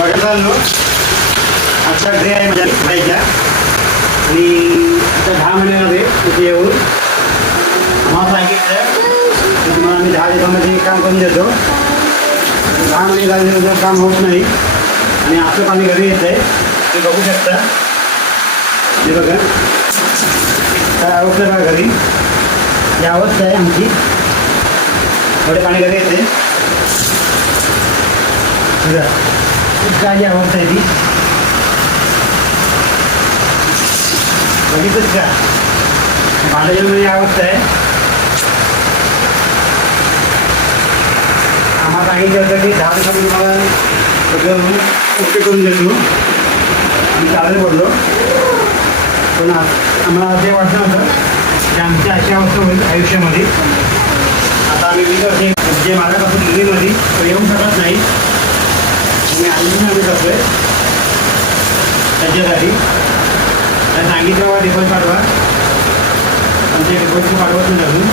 बघा आजचा आता आहे माझ्या बाईच्या आणि आता दहा महिन्यामध्ये तिथे येऊन मला सांगितलं की तुम्हाला आम्ही दहा दिवसामध्ये काम करून देतो. दहा महिने झाल्यानंतर काम होत नाही. आणि आपलं पाणी घरी येत आहे. ते बघू शकता. हे बघा. काय अवस्था आहे बघा घरी. ही अवस्था आहे आमची. थोडे पाणी घरी येते. बघा खूप गाडी अवस्था आहे ती बघितलंच का भांड्यामध्ये अवस्था आहे. आम्हाला सांगितलं होतं की दहा दिवसामध्ये मला सगळं ओके करून देतो. आम्ही चालू पडलो. पण आम्हाला ते वाटलं होतं की आमची अशी अवस्था होईल आयुष्यामध्ये. आता आम्ही वीस वर्ष जे माझ्यापासून दिल्लीमध्ये तो येऊ शकत नाही. मी आईने आम्ही आहे त्याच्यासाठी त्या सांगितलं बाबा डिपॉझिट पाठवा. आमचे डिपॉझिट पाठवत नाही अजून.